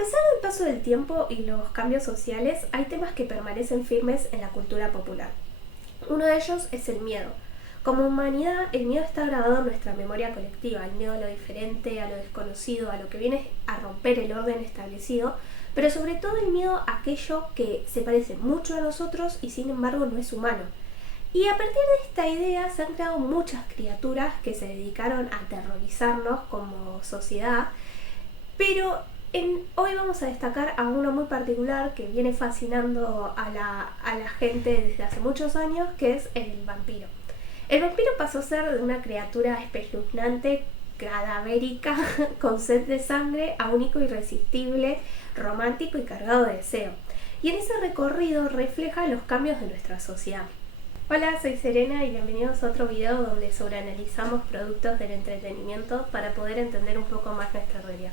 pesar del paso del tiempo y los cambios sociales, hay temas que permanecen firmes en la cultura popular. Uno de ellos es el miedo. Como humanidad, el miedo está grabado en nuestra memoria colectiva, el miedo a lo diferente, a lo desconocido, a lo que viene a romper el orden establecido, pero sobre todo el miedo a aquello que se parece mucho a nosotros y sin embargo no es humano. Y a partir de esta idea se han creado muchas criaturas que se dedicaron a aterrorizarnos como sociedad, pero hoy vamos a destacar a uno muy particular que viene fascinando a la gente desde hace muchos años, que es el vampiro. El vampiro pasó a ser de una criatura espeluznante, cadavérica, con sed de sangre, a único, irresistible, romántico y cargado de deseo. Y en ese recorrido refleja los cambios de nuestra sociedad. Hola, soy Serena y bienvenidos a otro video donde sobreanalizamos productos del entretenimiento para poder entender un poco más nuestra realidad.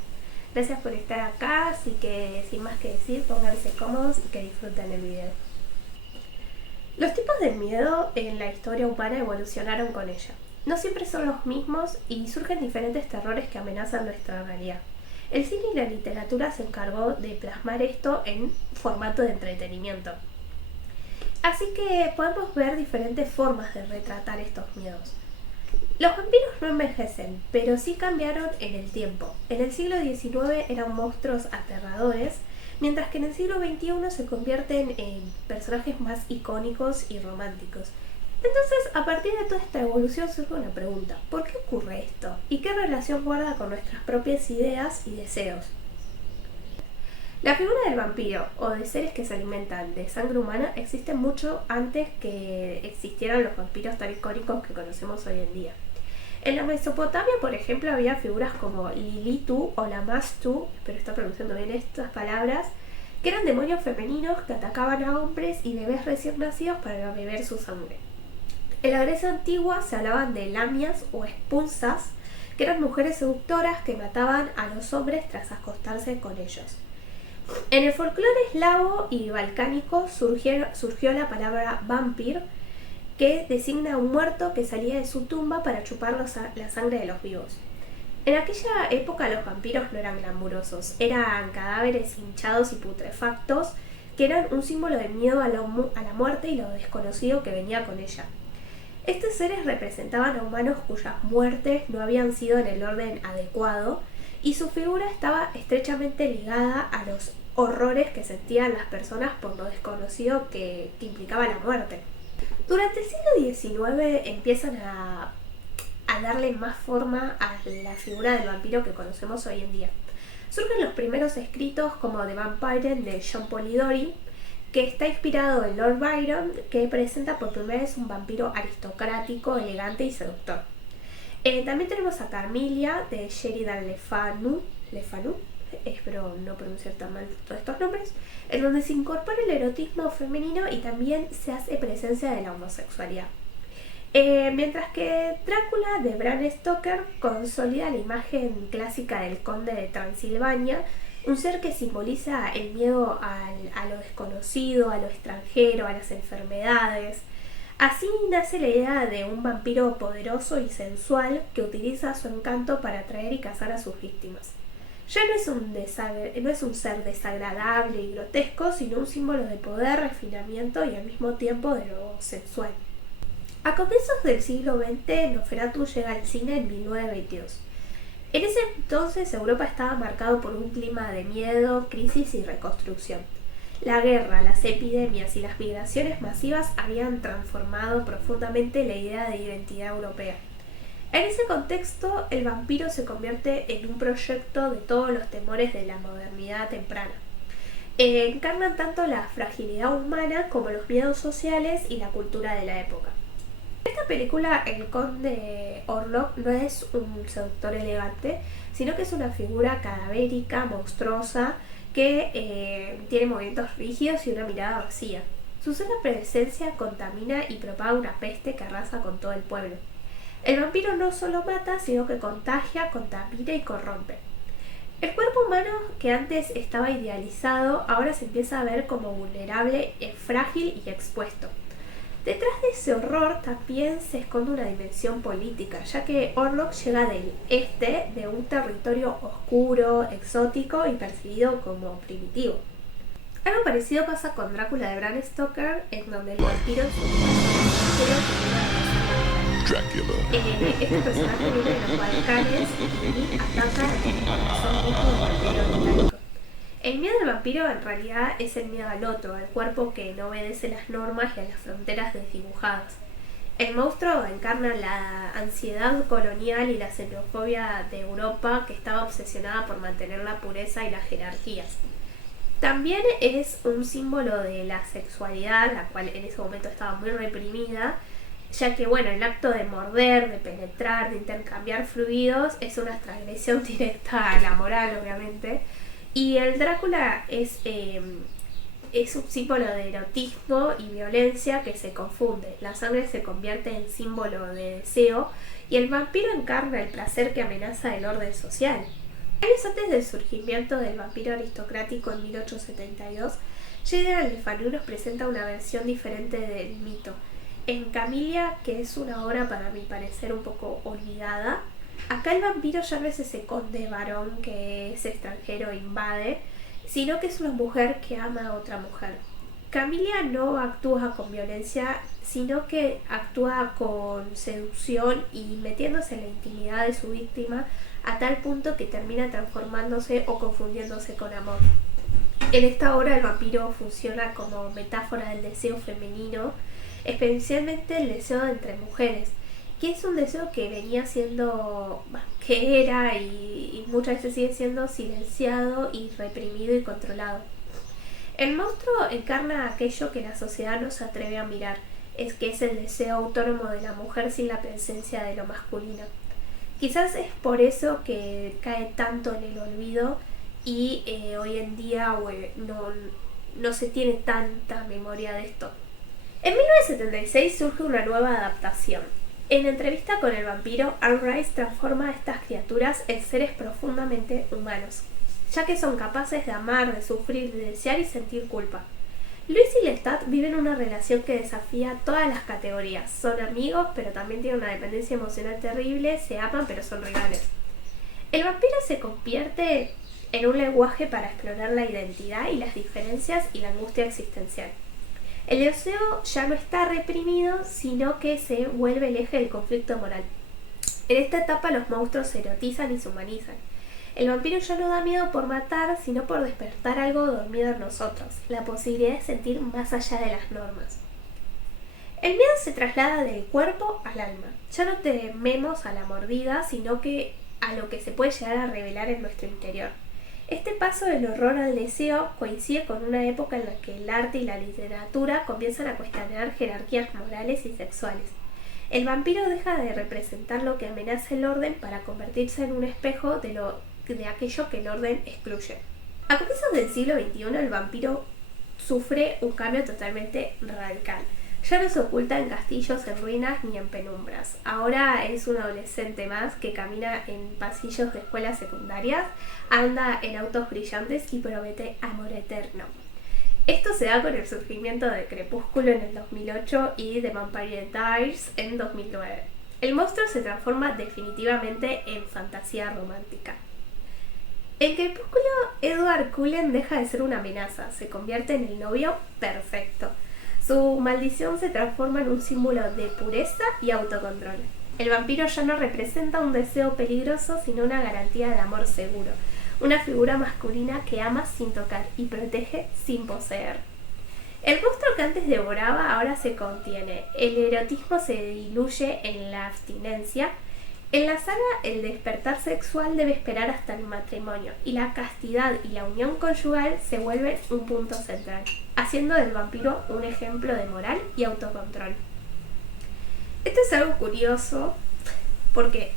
Gracias por estar acá, así que sin más que decir, pónganse cómodos y que disfruten el video. Los tipos de miedo en la historia humana evolucionaron con ella. No siempre son los mismos y surgen diferentes terrores que amenazan nuestra realidad. El cine y la literatura se encargó de plasmar esto en formato de entretenimiento. Así que podemos ver diferentes formas de retratar estos miedos. Los vampiros no envejecen, pero sí cambiaron en el tiempo. En el siglo XIX eran monstruos aterradores, mientras que en el siglo XXI se convierten en personajes más icónicos y románticos. Entonces, a partir de toda esta evolución surge una pregunta: ¿por qué ocurre esto? ¿Y qué relación guarda con nuestras propias ideas y deseos? La figura del vampiro o de seres que se alimentan de sangre humana existe mucho antes que existieran los vampiros tan icónicos que conocemos hoy en día. En la Mesopotamia, por ejemplo, había figuras como Lilitu o Lamashtu, espero estar pronunciando bien estas palabras, que eran demonios femeninos que atacaban a hombres y bebés recién nacidos para beber su sangre. En la Grecia antigua se hablaban de lamias o expulsas, que eran mujeres seductoras que mataban a los hombres tras acostarse con ellos. En el folclore eslavo y balcánico surgió la palabra vampir, que designa a un muerto que salía de su tumba para chupar la sangre de los vivos. En aquella época los vampiros no eran glamurosos, eran cadáveres hinchados y putrefactos que eran un símbolo de miedo a la muerte y lo desconocido que venía con ella. Estos seres representaban a humanos cuyas muertes no habían sido en el orden adecuado y su figura estaba estrechamente ligada a los horrores que sentían las personas por lo desconocido que implicaba la muerte. Durante el siglo XIX empiezan a darle más forma a la figura del vampiro que conocemos hoy en día. Surgen los primeros escritos como The Vampire de John Polidori, que está inspirado en Lord Byron, que presenta por primera vez un vampiro aristocrático, elegante y seductor. También tenemos a Carmilla de Sheridan Le Fanu, espero no pronunciar tan mal todos estos nombres, en donde se incorpora el erotismo femenino y también se hace presencia de la homosexualidad. Mientras que Drácula de Bram Stoker consolida la imagen clásica del conde de Transilvania, un ser que simboliza el miedo a lo desconocido, a lo extranjero, a las enfermedades. Así nace la idea de un vampiro poderoso y sensual que utiliza su encanto para atraer y cazar a sus víctimas. Ya no es un ser desagradable y grotesco, sino un símbolo de poder, refinamiento y al mismo tiempo de lo sensual. A comienzos del siglo XX, Nosferatu llega al cine en 1922. En ese entonces Europa estaba marcado por un clima de miedo, crisis y reconstrucción. La guerra, las epidemias y las migraciones masivas habían transformado profundamente la idea de identidad europea. En ese contexto, el vampiro se convierte en un proyecto de todos los temores de la modernidad temprana. Encarnan tanto la fragilidad humana como los miedos sociales y la cultura de la época. En esta película, el conde Orlok no es un seductor elegante, sino que es una figura cadavérica, monstruosa, que tiene movimientos rígidos y una mirada vacía. Su sola presencia contamina y propaga una peste que arrasa con todo el pueblo. El vampiro no solo mata, sino que contagia, contamina y corrompe. El cuerpo humano, que antes estaba idealizado, ahora se empieza a ver como vulnerable, frágil y expuesto. Detrás de ese horror también se esconde una dimensión política, ya que Orlok llega del este, de un territorio oscuro, exótico y percibido como primitivo. Algo parecido pasa con Drácula de Bram Stoker, en donde el vampiro es un este personaje viene de los Balcanes y ataca a los que son hijos del vampiro británico. El miedo al vampiro en realidad es el miedo al otro, al cuerpo que no obedece las normas y a las fronteras desdibujadas. El monstruo encarna la ansiedad colonial y la xenofobia de Europa, que estaba obsesionada por mantener la pureza y las jerarquías. También es un símbolo de la sexualidad, la cual en ese momento estaba muy reprimida, ya que el acto de morder, de penetrar, de intercambiar fluidos es una transgresión directa a la moral, obviamente. Y el Drácula es un símbolo de erotismo y violencia que se confunde. La sangre se convierte en símbolo de deseo y el vampiro encarna el placer que amenaza el orden social. Años antes del surgimiento del vampiro aristocrático en 1872, J.D. Le Fanu nos presenta una versión diferente del mito. En Camilla, que es una obra para mi parecer un poco olvidada, acá el vampiro ya no es ese conde varón que es extranjero e invade, sino que es una mujer que ama a otra mujer. Camilla no actúa con violencia, sino que actúa con seducción y metiéndose en la intimidad de su víctima a tal punto que termina transformándose o confundiéndose con amor. En esta obra el vampiro funciona como metáfora del deseo femenino, especialmente el deseo entre mujeres, que es un deseo que venía siendo, que era y muchas veces sigue siendo silenciado y reprimido y controlado. El monstruo encarna aquello que la sociedad no se atreve a mirar, es que es el deseo autónomo de la mujer sin la presencia de lo masculino. Quizás es por eso que cae tanto en el olvido y hoy en día no se tiene tanta memoria de esto. En 1976 surge una nueva adaptación. En entrevista con el vampiro, Anne Rice transforma a estas criaturas en seres profundamente humanos, ya que son capaces de amar, de sufrir, de desear y sentir culpa. Luis y Lestat viven una relación que desafía todas las categorías. Son amigos, pero también tienen una dependencia emocional terrible, se aman, pero son rivales. El vampiro se convierte en un lenguaje para explorar la identidad y las diferencias y la angustia existencial. El deseo ya no está reprimido, sino que se vuelve el eje del conflicto moral. En esta etapa los monstruos se erotizan y se humanizan. El vampiro ya no da miedo por matar, sino por despertar algo dormido en nosotros, la posibilidad de sentir más allá de las normas. El miedo se traslada del cuerpo al alma. Ya no tememos a la mordida, sino que a lo que se puede llegar a revelar en nuestro interior. Este paso del horror al deseo coincide con una época en la que el arte y la literatura comienzan a cuestionar jerarquías morales y sexuales. El vampiro deja de representar lo que amenaza el orden para convertirse en un espejo de aquello que el orden excluye. A comienzos del siglo XXI el vampiro sufre un cambio totalmente radical. Ya no se oculta en castillos, en ruinas ni en penumbras. Ahora es un adolescente más que camina en pasillos de escuelas secundarias, anda en autos brillantes y promete amor eterno. Esto se da con el surgimiento de Crepúsculo en el 2008 y de Vampire Diaries en 2009. El monstruo se transforma definitivamente en fantasía romántica. En Crepúsculo, Edward Cullen deja de ser una amenaza, se convierte en el novio perfecto. Su maldición se transforma en un símbolo de pureza y autocontrol. El vampiro ya no representa un deseo peligroso, sino una garantía de amor seguro. Una figura masculina que ama sin tocar y protege sin poseer. El monstruo que antes devoraba ahora se contiene. El erotismo se diluye en la abstinencia. En la saga, el despertar sexual debe esperar hasta el matrimonio y la castidad y la unión conyugal se vuelven un punto central, haciendo del vampiro un ejemplo de moral y autocontrol. Esto es algo curioso porque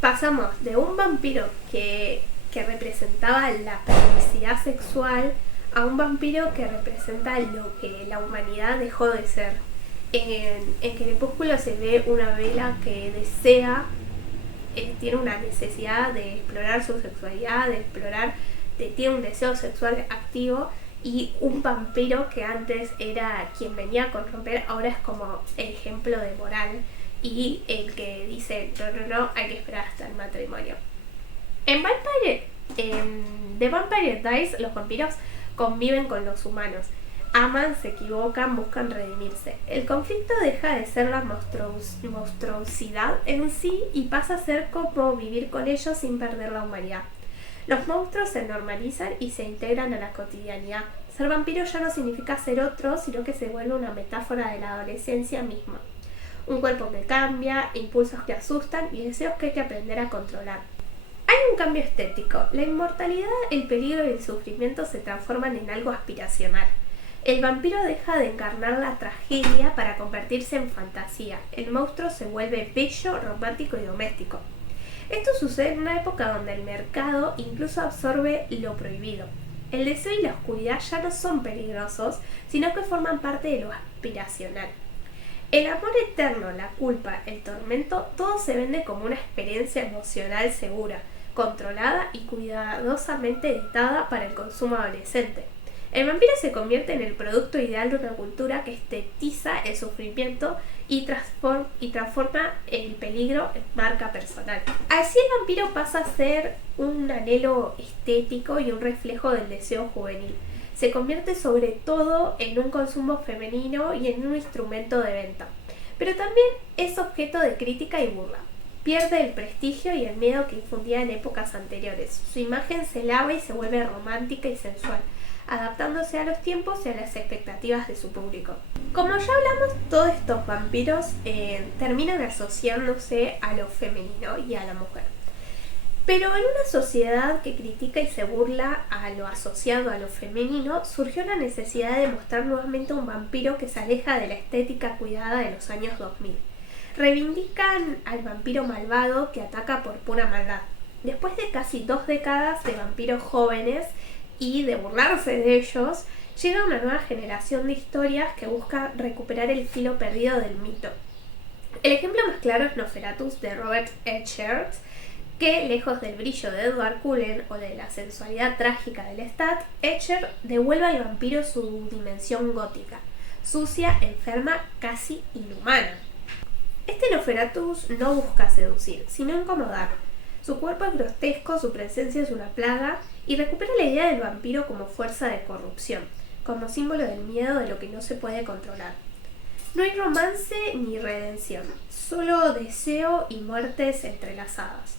pasamos de un vampiro que representaba la perversidad sexual a un vampiro que representa lo que la humanidad dejó de ser. En Crepúsculo se ve una vela que desea, tiene una necesidad de explorar su sexualidad, tiene un deseo sexual activo, y un vampiro que antes era quien venía a corromper, ahora es como el ejemplo de moral y el que dice no, hay que esperar hasta el matrimonio. En The Vampire Diaries, los vampiros conviven con los humanos. Aman, se equivocan, buscan redimirse. El conflicto deja de ser la monstruosidad en sí y pasa a ser como vivir con ellos sin perder la humanidad. Los monstruos se normalizan y se integran a la cotidianidad. Ser vampiro ya no significa ser otro, sino que se vuelve una metáfora de la adolescencia misma. Un cuerpo que cambia, impulsos que asustan y deseos que hay que aprender a controlar. Hay un cambio estético. La inmortalidad, el peligro y el sufrimiento se transforman en algo aspiracional. El vampiro deja de encarnar la tragedia para convertirse en fantasía. El monstruo se vuelve bello, romántico y doméstico. Esto sucede en una época donde el mercado incluso absorbe lo prohibido. El deseo y la oscuridad ya no son peligrosos, sino que forman parte de lo aspiracional. El amor eterno, la culpa, el tormento, todo se vende como una experiencia emocional segura, controlada y cuidadosamente editada para el consumo adolescente. El vampiro se convierte en el producto ideal de una cultura que estetiza el sufrimiento y transforma el peligro en marca personal. Así el vampiro pasa a ser un anhelo estético y un reflejo del deseo juvenil. Se convierte sobre todo en un consumo femenino y en un instrumento de venta. Pero también es objeto de crítica y burla. Pierde el prestigio y el miedo que infundía en épocas anteriores. Su imagen se lava y se vuelve romántica y sensual, adaptándose a los tiempos y a las expectativas de su público. Como ya hablamos, todos estos vampiros terminan asociándose a lo femenino y a la mujer. Pero en una sociedad que critica y se burla a lo asociado a lo femenino, surgió la necesidad de mostrar nuevamente un vampiro que se aleja de la estética cuidada de los años 2000. Reivindican al vampiro malvado que ataca por pura maldad. Después de casi 2 décadas de vampiros jóvenes y de burlarse de ellos, llega una nueva generación de historias que busca recuperar el filo perdido del mito. El ejemplo más claro es Nosferatu de Robert Eggers, que, lejos del brillo de Edward Cullen o de la sensualidad trágica de Lestat, Eggers devuelve al vampiro su dimensión gótica, sucia, enferma, casi inhumana. Este Nosferatu no busca seducir, sino incomodar. Su cuerpo es grotesco, su presencia es una plaga, y recupera la idea del vampiro como fuerza de corrupción, como símbolo del miedo de lo que no se puede controlar. No hay romance ni redención, solo deseo y muertes entrelazadas.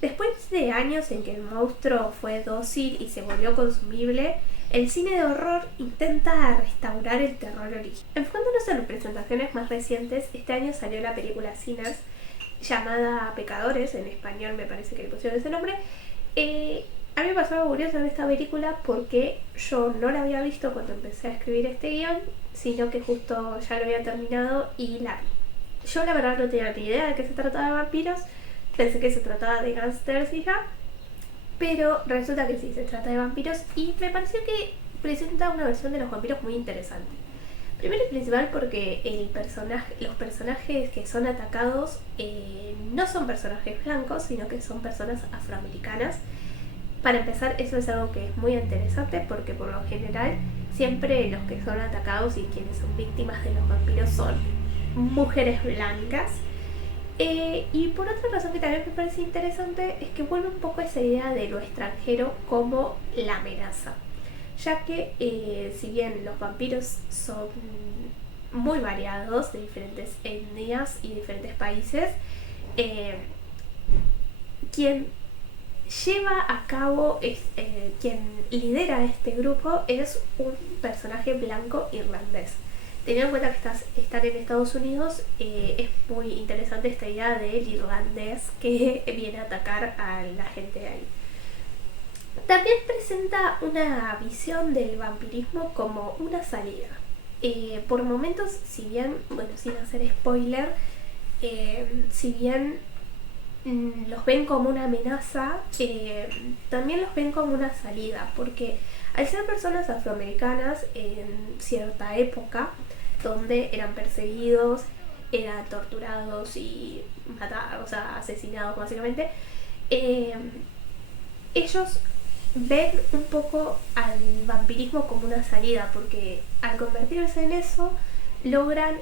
Después de años en que el monstruo fue dócil y se volvió consumible, el cine de horror intenta restaurar el terror original. Enfocándonos en representaciones más recientes, este año salió la película Sinners, llamada Pecadores, en español me parece que le pusieron ese nombre. A mí me pasó algo curioso en esta película porque yo no la había visto cuando empecé a escribir este guión, sino que justo ya lo había terminado y la vi. Yo la verdad no tenía ni idea de que se trataba de vampiros, pensé que se trataba de gángsters y ya, pero resulta que sí, se trata de vampiros y me pareció que presenta una versión de los vampiros muy interesante. Primero y principal porque los personajes que son atacados no son personajes blancos, sino que son personas afroamericanas. Para empezar, eso es algo que es muy interesante porque por lo general siempre los que son atacados y quienes son víctimas de los vampiros son mujeres blancas. Y por otra razón que también me parece interesante es que vuelve un poco esa idea de lo extranjero como la amenaza, ya que si bien los vampiros son muy variados, de diferentes etnias y diferentes países, quien lleva a cabo, quien lidera este grupo es un personaje blanco irlandés. Teniendo en cuenta que están en Estados Unidos, es muy interesante esta idea del irlandés que viene a atacar a la gente de ahí. También presenta una visión del vampirismo como una salida. Por momentos, si bien, sin hacer spoiler, si bien los ven como una amenaza, también los ven como una salida, porque al ser personas afroamericanas en cierta época, donde eran perseguidos, eran torturados y matados, o sea, asesinados básicamente, ellos ven un poco al vampirismo como una salida, porque al convertirse en eso logran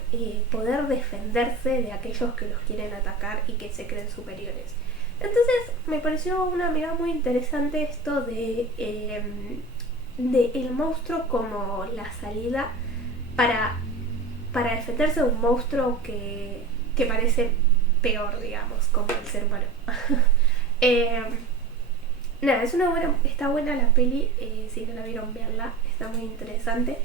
poder defenderse de aquellos que los quieren atacar y que se creen superiores. Entonces me pareció una mirada muy interesante esto de el monstruo como la salida para, para defenderse de un monstruo que parece peor, digamos, como el ser humano. eh, Nada, está buena la peli, si no la vieron, verla, está muy interesante.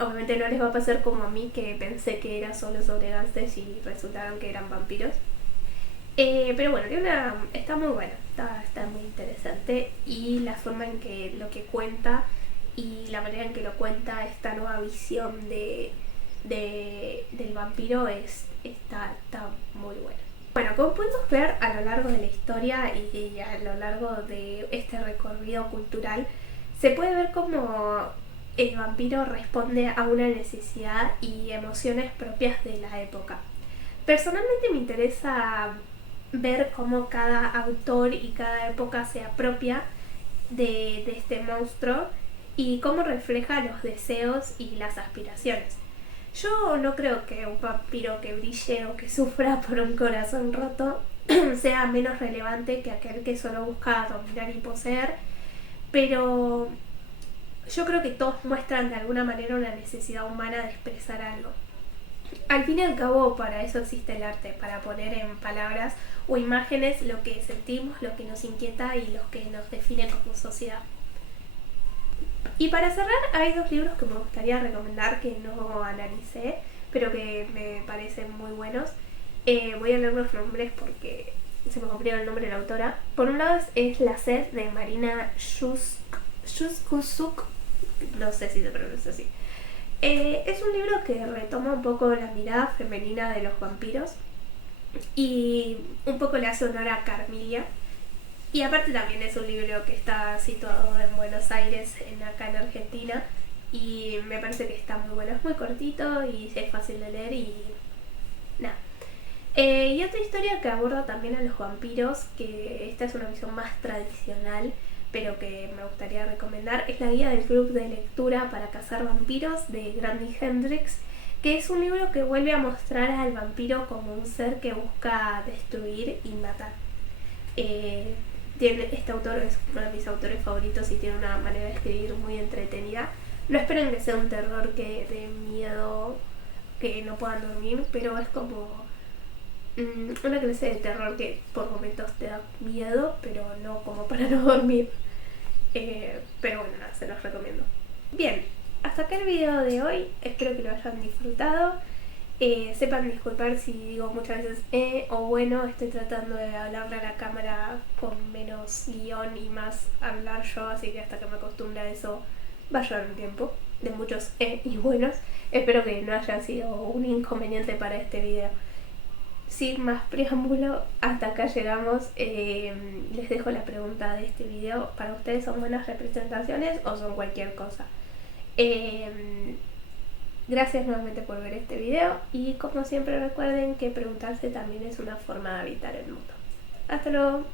Obviamente no les va a pasar como a mí, que pensé que era solo sobre gángsters y resultaron que eran vampiros. Pero bueno, está muy buena, está muy interesante, y la forma en que lo que cuenta y la manera en que lo cuenta esta nueva visión del vampiro está muy buena. Bueno, como podemos ver a lo largo de la historia y a lo largo de este recorrido cultural, se puede ver cómo el vampiro responde a una necesidad y emociones propias de la época. Personalmente me interesa ver cómo cada autor y cada época se apropia de este monstruo y cómo refleja los deseos y las aspiraciones. Yo no creo que un vampiro que brille o que sufra por un corazón roto sea menos relevante que aquel que solo busca dominar y poseer, pero yo creo que todos muestran de alguna manera una necesidad humana de expresar algo. Al fin y al cabo, para eso existe el arte, para poner en palabras o imágenes lo que sentimos, lo que nos inquieta y lo que nos define como sociedad. Y para cerrar, hay dos libros que me gustaría recomendar que no analicé, pero que me parecen muy buenos. Voy a leer los nombres porque se me complicó el nombre de la autora. Por un lado es La sed, de Marina Shuskusuk, no sé si se pronuncia así. Es un libro que retoma un poco la mirada femenina de los vampiros y un poco le hace honor a Carmilla. Y aparte también es un libro que está situado en Buenos Aires, acá en Argentina, y me parece que está muy bueno. Es muy cortito y es fácil de leer y nada. Y otra historia que aborda también a los vampiros, que esta es una visión más tradicional, pero que me gustaría recomendar, es la guía del club de lectura para cazar vampiros, de Grandi Hendrix, que es un libro que vuelve a mostrar al vampiro como un ser que busca destruir y matar. Este autor es uno de mis autores favoritos y tiene una manera de escribir muy entretenida. No esperen que sea un terror que dé miedo, que no puedan dormir, pero es como una clase de terror que por momentos te da miedo, pero no como para no dormir. Pero bueno, nada, se los recomiendo. Bien, hasta acá el video de hoy. Espero que lo hayan disfrutado. Sepan disculpar si digo muchas veces o bueno, estoy tratando de hablarle a la cámara con menos guión y más hablar yo, así que hasta que me acostumbre a eso va a llevar un tiempo de muchos y buenos. Espero que no haya sido un inconveniente para este video. Sin más preámbulo, hasta acá llegamos. Les dejo la pregunta de este video. ¿Para ustedes son buenas representaciones o son cualquier cosa? Gracias nuevamente por ver este video y como siempre recuerden que preguntarse también es una forma de habitar el mundo. Hasta luego.